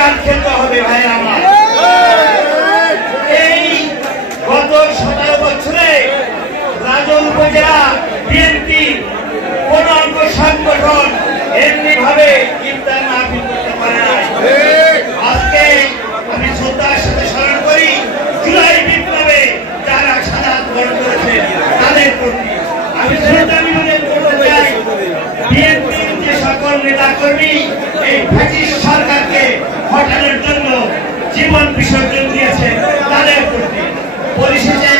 গান খেলতে হবে ভাই আমার। এই গত 17 বছরে রাজল উপজেলা বিএনপি কোন অঙ্গ সংগঠন এমনি ভাবে ইফতার মাহফিল করতে পারে না। আজকে আমি শ্রদ্ধার সাথে স্মরণ করি জুলাই বিপ্লবে যারা শাহাদাত বরণ করেছে তাদের প্রতি আমি শ্রদ্ধা নিবেদন করতে চাই। বিএনপির যে সকল নেতা কর্মী এই ফ্যাসিস্ট সরকারকে হটানোর জন্য জীবন বিসর্জন দিয়েছে তাদের প্রতি। পরিশেষে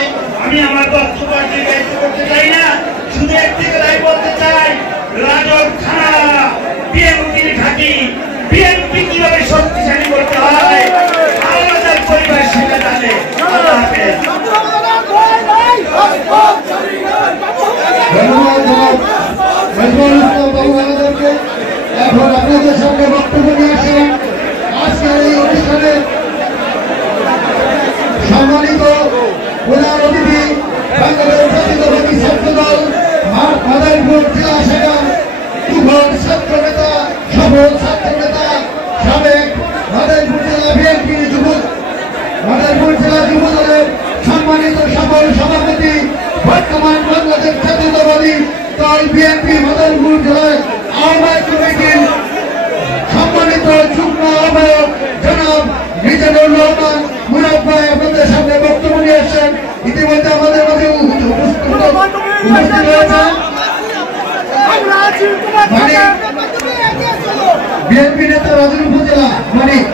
আমি আমার বক্তব্য দীর্ঘায়িত করতে চাই না, শুধু একটি কথাই বলতে চাই, রাজক থানা বিএনপির ঘাঁটি। বিএনপি কিভাবে শক্তিশালী করতে হয় আমাদের পরিবার সেটা জানে। আল্লাহ হাফেজ। এখন আপনাদের সামনে বক্তব্য নিয়ে আসেন আজকের এই অনুষ্ঠানে সম্মানিত প্রধান অতিথি বাংলাদেশ জাতীয়তাবাদী ছাত্রদল মাদারীপুর জেলা শাখা যুবক ছাত্র নেতা সফল ছাত্র নেতা সাবেক মাদারীপুর জেলা বিএনপির মাদারীপুর জেলা যুব দলের সম্মানিত সফল সভাপতি বর্তমান বাংলাদেশ জাতীয়তাবাদী দল বিএনপি মাদারীপুর জেলায় আহ্বায়ক কমিটির সম্মানিত যুগ্ম আহ্বায়ক জনাব মিজানুর রহমান মুরাদ ভাই আপনাদের সামনে বক্তব্য নিয়ে আসছেন। ইতিমধ্যে আমাদের মাঝে উপস্থিত রয়েছেন বিএনপি নেতা রাজুর উপজেলা মানিক।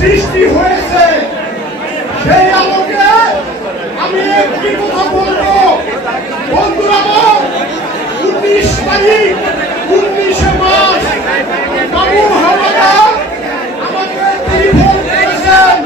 সৃষ্টি হয়েছে সেই আলোকে আমি একটি কথা বলবো বন্ধুরা। 19 তারিখ 19 মাস বাবু হাওলাদার আমাকে টেলিফোন করেছেন।